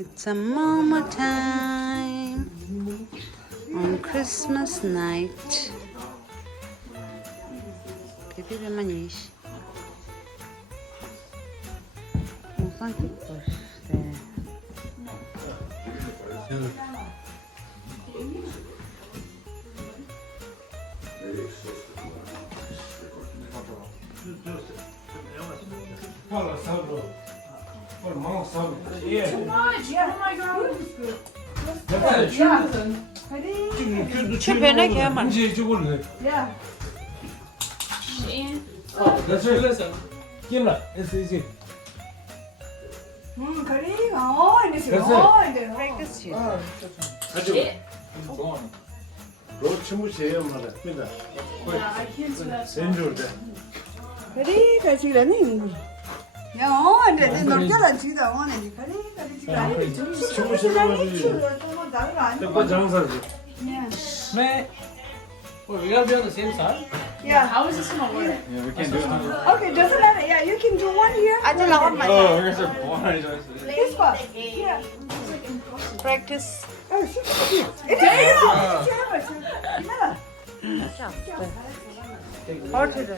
It's a mama time on Christmas night. Baby, be manish. Musan kitler. Too much. Oh my god. Çöpene gelmem. Yeah. Kari. Oh, ini sih. Oh, ini. Practice you. 로 침무시에요, 말아. mida. Yeah, I can't do that. 센조데. Kari, kasi lang ni. Yeah, oh, ini normal sih dah. Oh, ini kari, kari sih lah. 또 장사지. Yeah. Man, well, we gotta be on the same side. Yeah. How is this gonna work? Yeah, we can't do it. Okay, doesn't matter. Yeah, you can do one here. Aja lawan Oh, macam we're gonna start blind. This one. Yeah. practice. Oh, shit. Damn. Ortada.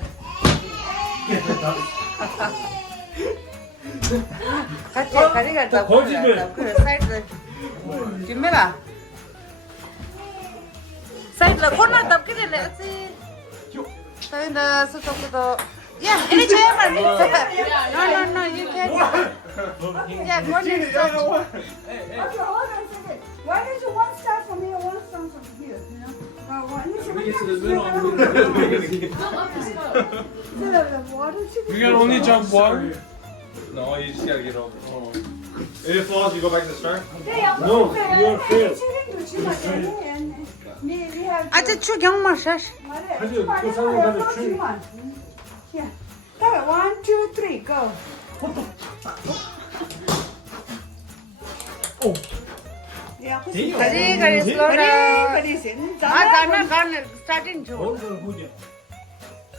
Kari kata. Kau side le. Gimana? Side le. Kau nak tak kira le sih. Tapi dah suatu. Yeah, ini cewek mana? No, you can't. Yeah, go ahead. Okay, hold on a second. Why don't you one start from here, one start from here? You know? We get to the middle and we're We can only jump one. No, you just gotta get over. If it falls, you go back to the start. No, you're failed. 아주 추경 마셔. Yeah. Go. 1, 2, 3, go. Oh. Yeah. Kari slow down. Karena starting to. 얼굴 보자.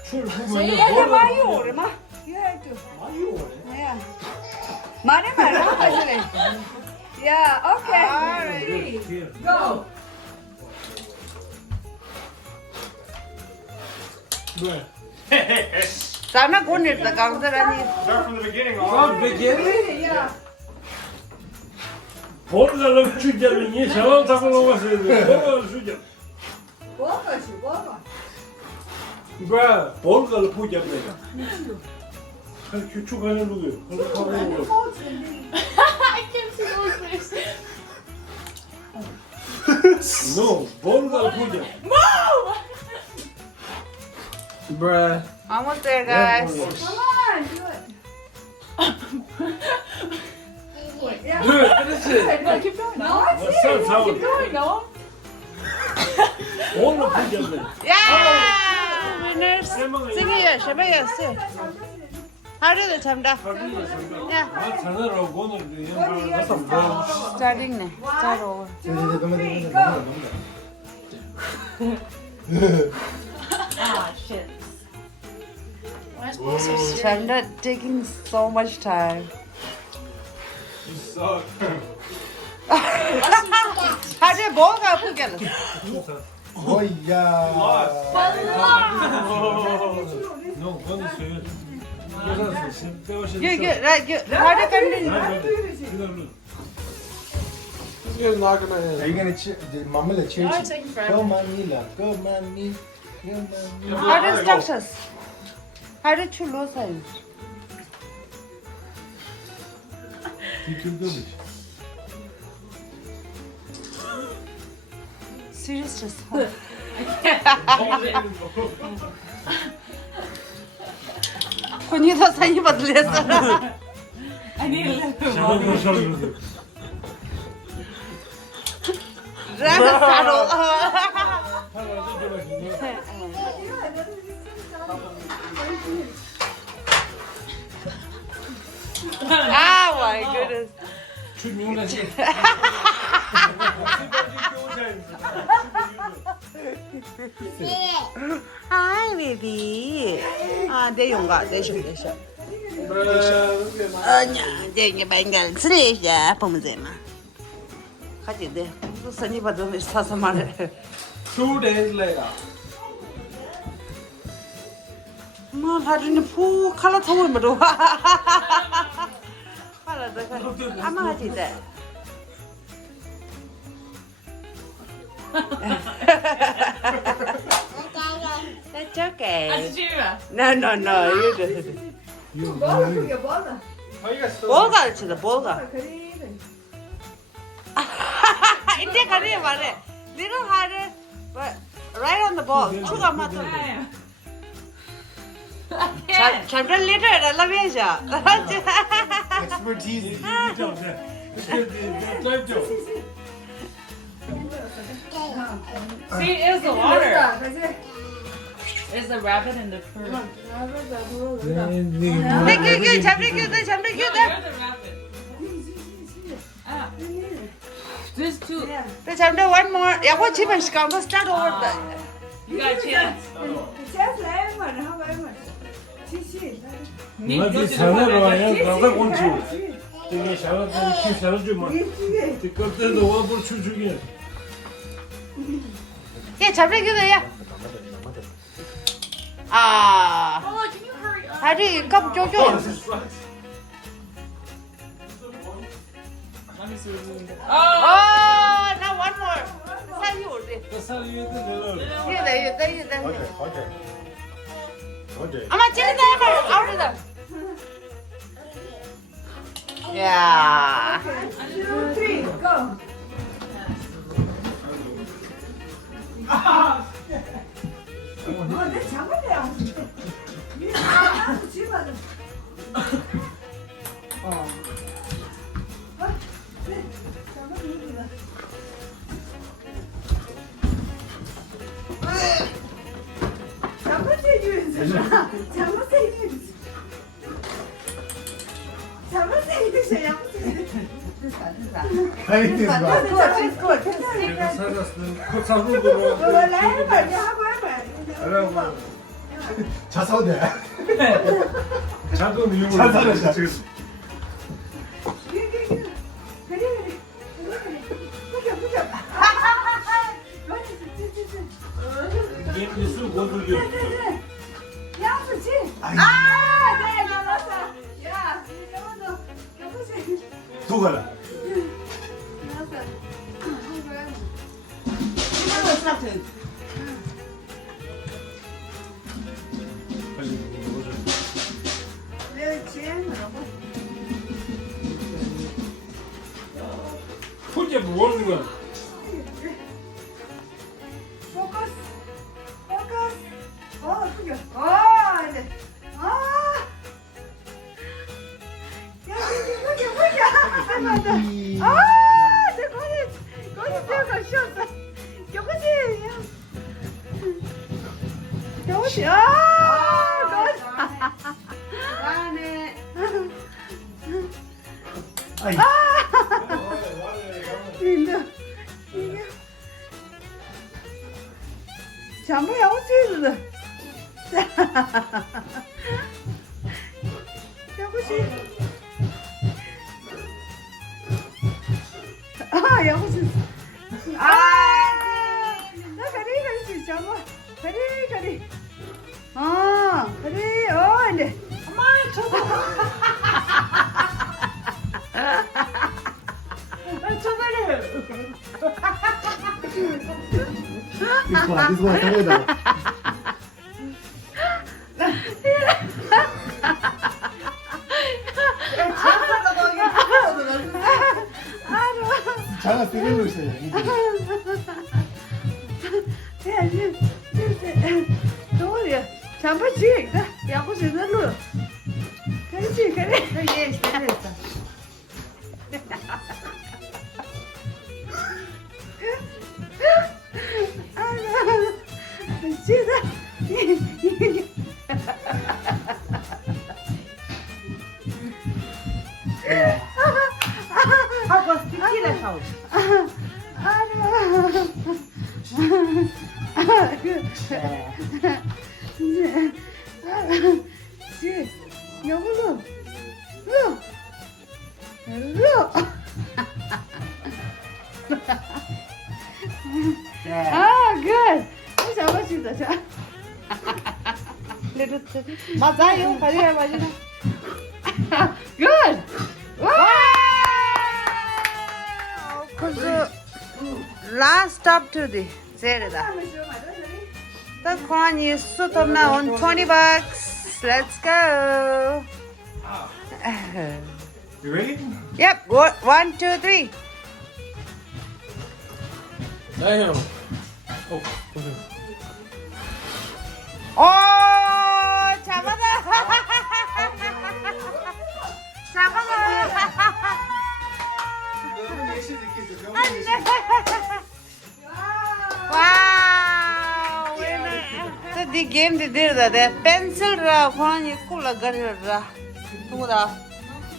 출 보면 Yeah, 많이 오래 마. You have to. 많이 오래. Yeah. 많이 하실래? Yeah. Okay. Here. Go. 네. Sana kau ni tak kau terani. Start from the beginning. From beginning. Yeah. 볼가를 주자면 이 사람 타고 먹었어야 돼. 볼가를 주자. 뭐가? 브라, 볼가를 보자면. 한 규축하는 누구요? I can't see those things. No, 볼가를 보자. Mom! Bruh. Almost there, guys. Come on, do it. Yeah. Do it, finish it. No, keep going. No, it's What's up, it. Howard? Keep going, no. 볼을 보자면. Yeah, winners. 这个也什么也是，하루도 참다. Yeah, 아, 자네로 오늘 연습을 가서 뭐. starting 네, start over. 2, 3, go. Ah, shit. Why is Paul so serious? 참다 taking so much time. You suck. 하루 뭐가 아프겠어? 오야. Lost. No, 그건 있어요. 그래서 배우신. 이게 하루 간는. Are you gonna cheer? Did Mama let cheer? Why is it taking forever? Go Manila, go Manila, go Manila. 하루 instructions. 하루 출로 사유. Serious just. 혼이도 산이 받을랬어. I need a little more. 라가 사로. Ah, my goodness. Hi, baby. À, đây dùng gọi, đây dùng. Nhà, đây nhà bạn gần xí ra, không gì mà. 가지 내. 또 선입아도 사서 말해. 2 days later. 뭐 하루는 푹 칼라 타고 있어도. 칼라 더 아마 하지 돼. That's okay. No, no, no. You do. 뭐가 그게 뭐가? 뭘 가르치다, 뭐가? 그래. 이제 가리 말해. 네가 하래. Right on the ball. 추가 맞아. 잠깐 리더라 라비자. Expertise. See, it was the water. 그지? It's the rabbit and the curd. 땡큐, 잠들기, You're the rabbit. Ah. There's two. 잠들 one more. 야, 뭐 집에 시간 더 start over. You got a chance. 제스 엠만 하고 엠만. 지시. Надо санера, я закончил. Ты не шаржу, 이게 ты как-то дома был чуть-чуть. 야, 잠들기도야. 아, Oh, can you hurry up? 하리 깜 쪼쪼. Let me see what's in there. Oh! 아, now one more. 사이 올래. Посмотри, это дело. 이다. Okay. 아마 찔린다 해봐. 아우리다. 야. 2, 3, go. 내 잡아야. 집어도. Anything's gone. 내가 살았어. 그 사람도 자서대. 자동 이용을 잘 살았어. 얘는 술 고들겨. 누가라? 빨리 먹어줘. 혼자 뭐 하는 거야? 아이. 잠깐만 양호치 양호치 아 양호치 나 가리 잠깐만 가리 가리 이제 엄마 This one, tayo 장아 뜨개로 있어요. 동원이야 잠깐 지금 양호치 눌러 그렇지 그래 예 잘했다 맞아요. 가리가 맞아. Good. Wow. Cause last stop to the Zerida. The coin is sort of now on $20. Let's go. You ready? Yep. 1, 2, 3. Damn. Oh, 잡았다. 잡았다. Wow. So the game they did that pencil ra khani kula garir ra. Tumuda.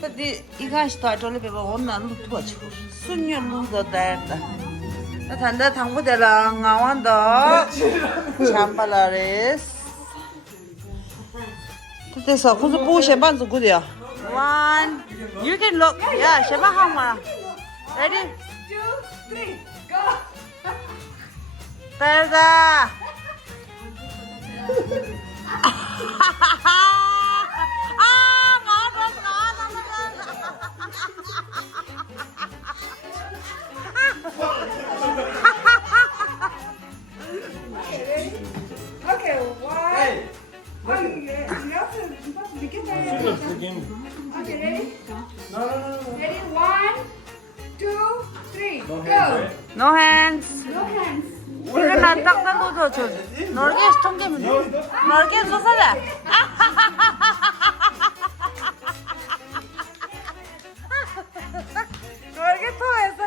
So the igan start only people onnan lu tuach. Sunyo lu da da. 나 단다 당부대랑 나wan다. 잠발라레스. 됐어. 그래서 보고 셴반도 그래요. 1. You can look. Yeah, 셴반 하마. Ready? 2, 3, go. 따라다. Okay, one. Okay, supposed to begin there. Okay, ready? No. Ready? 1, 2, 3, go. No hands. No hands. 일어나 딱 던져줘 줘. 넓게 통계면 넓게 쏘사라. 넓게 토해서.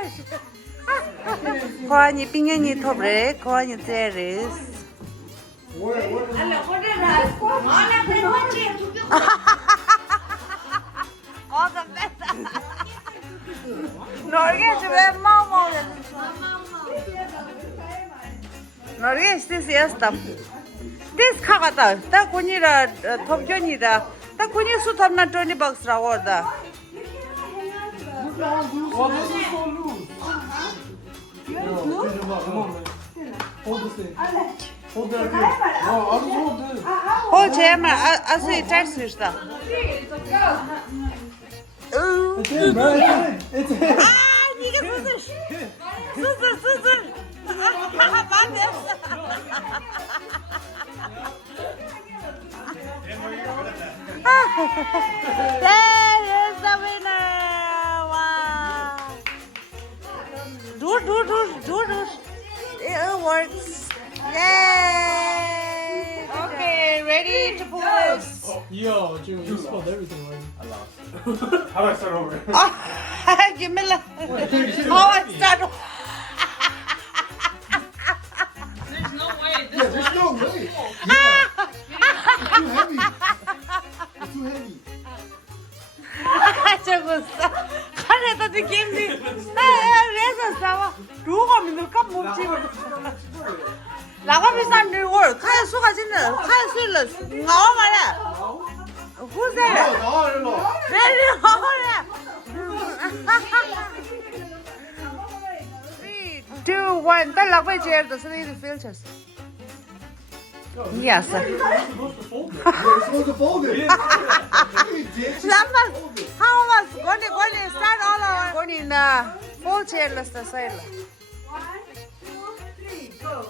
고아니 빙연이 톱래. 고아니 제리스. 어서 뺐다. 넓게 집에 마마. 너게 스티스였다. This 카가다. 딱 군이라 톱견이다. 딱 군이 수탑나 $20라고 하다. Oh, this is so loose. Come on, man. Hold this thing. Hold that thing. No, I'll just hold this. 홀 제말 아수이 짤수 있다. It's in, bro. It's in. 아, 니가 수술. 맞았어. There is the winner. Wow. Do. It works. Yay. Okay, ready to pull this. Yo, Jimmy, you spelled everything right. How do I start over? Give me a how I start. There's no way. Yeah, there's no way. Yeah. It's too heavy. It's too heavy. 저거 카레다 느낌이 그래서 싸워 누가 믿을 까 못지 나가 비싼 걸 카레 수가 진짜 카레 술을 나와 말이야 후세 No. 내리 나와라 3, 2, 1 딸락 왜 제어도 쓰레기 filters yes Yeah, you're supposed to fold it. You did. Lamas, how was going to start all our going in the full chairless the side. 1, 2, 3, go.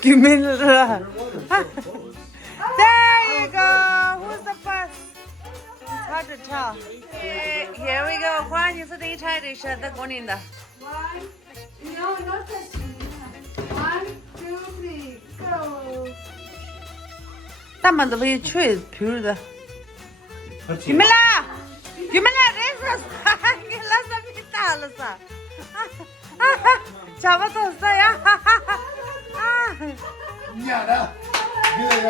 Give me the. There you go. Who's the first? It's hard to tell. Here we go. Juan, you said they tried to shut the going in the. 1, no touching. 1, 2, 3, go. 他们都被吹皮的。Give me la. Give me la. This is. Give me la. Give me la. 잡았었어요. Yeah,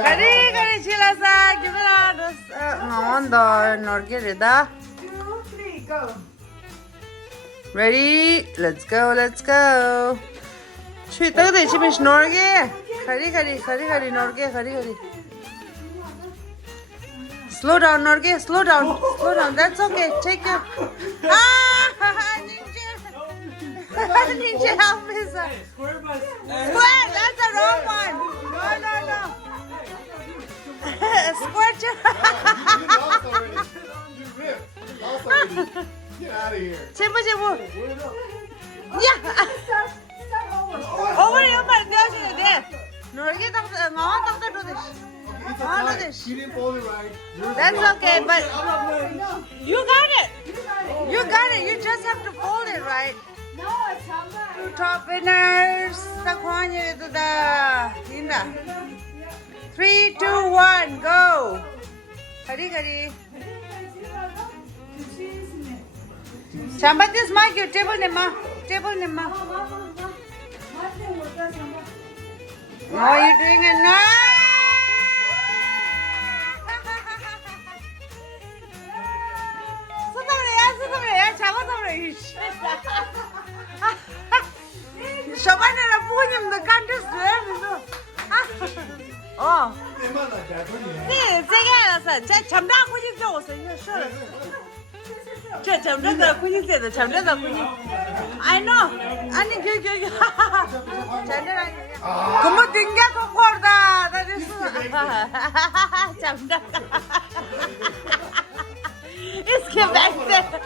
가리 칠라사 기브라 나온다 너르게르다 2, 3, go. Ready? Let's go. 치 떠데 집에 너르게 가리 너르게 Slow down 너르게 slow down. That's okay. Take it. Ninja help me, sir. Square bus. Square, that's the wrong one. No. Square. You lost already. You ripped. You lost already. Get out of here. 제부. Where it up? Yeah. Start over. Over here, my gosh, there. No, you don't do this. It's a All of tie. this. She didn't fold it right. Yours That's wrong. okay, but No, you got it. you got it. You got it. You just have to fold it right. No, 잠깐. Two top winners. Takwanya to the Linda. 3, 2, 1, go. Hurry. Chamba, this mic, your table nema. No, you're doing it now. 서담래, 잡아서래. 저번에는 부모님도 깐졌어요. They might like that, don't you? 네, 제가 알아서. 제 잠다 군인 줬어. 이거 싫어. 저 잠자다 군인세도 잠자다 군인. I know. 아니 그. 잠자라. 그뭐 등가 거거다. 나 됐어. 잠다. It's get back there.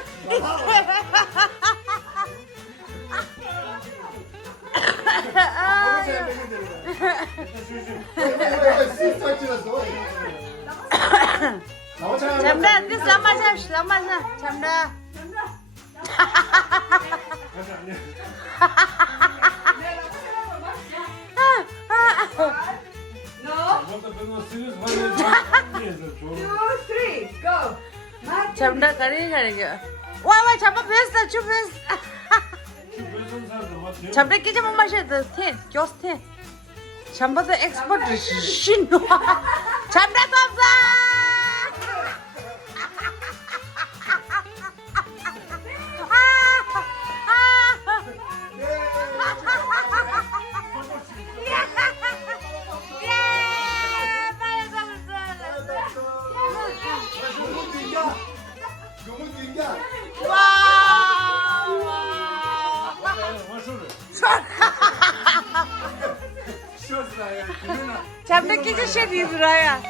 She's touching us away. 잠다, this lam마샤. 잠다. Вот это у нас серьезно, не за 2, 3, go. 잠다 가리가. 와, 잠바 베스트, 주 베스트. 잠다 끼지 못 마셔도 돼. just 돼. 잠바도 엑스퍼트 신노. 잠다도 없어. 잠다 끼지 쉐디 들어야.